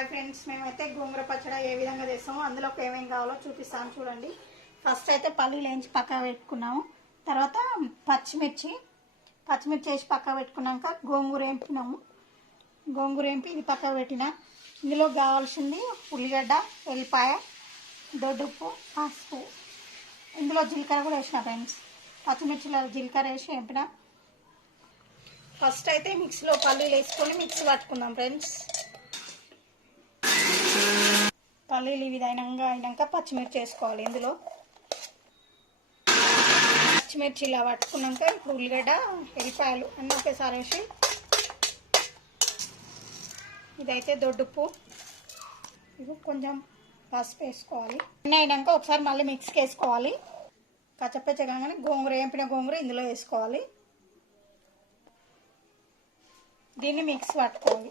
Hi friends, మేమైతే గోంగూర పచ్చడి ఏ విధంగా చేస్తామో అందులోకి ఏమేమి కావాలో చూపిస్తాను చూడండి. ఫస్ట్ అయితే పల్లీలు వేయించి పక్కన పెట్టుకున్నాము. తర్వాత పచ్చిమిర్చి వేసి పక్కన పెట్టుకున్నాక గోంగూర వేపినాము. గోంగూర వేపి ఇది పక్కన పెట్టిన. ఇందులో కావాల్సింది ఉల్లిగడ్డ, ఎల్లిపాయ, దొడ్డుప్పు, పసుపు. ఇందులో జీలకర్ర కూడా వేసిన ఫ్రెండ్స్. పచ్చిమిర్చిలో జీలకర్ర వేసి వేపిన. ఫస్ట్ అయితే మిక్సీలో పల్లీలు వేసుకొని మిక్సీ పట్టుకుందాం ఫ్రెండ్స్. పల్లీలు ఈ విధంగా అయినాక పచ్చిమిర్చి వేసుకోవాలి. ఇందులో పచ్చిమిర్చి ఇలా పట్టుకున్నాక ఇప్పుడు ఉల్లిగడ్డ, ఎల్లిపాయలు అన్నీ ఒకేసారి వేసి, ఇదైతే దొడ్డుప్పు, ఇది కొంచెం పసుపు వేసుకోవాలి. అన్నీ అయినాక ఒకసారి మళ్ళీ మిక్స్కి వేసుకోవాలి. కచ్చపచ్చగానే గోంగూర వేపిన గోంగూర ఇందులో వేసుకోవాలి. దీన్ని మిక్స్ పట్టుకోవాలి.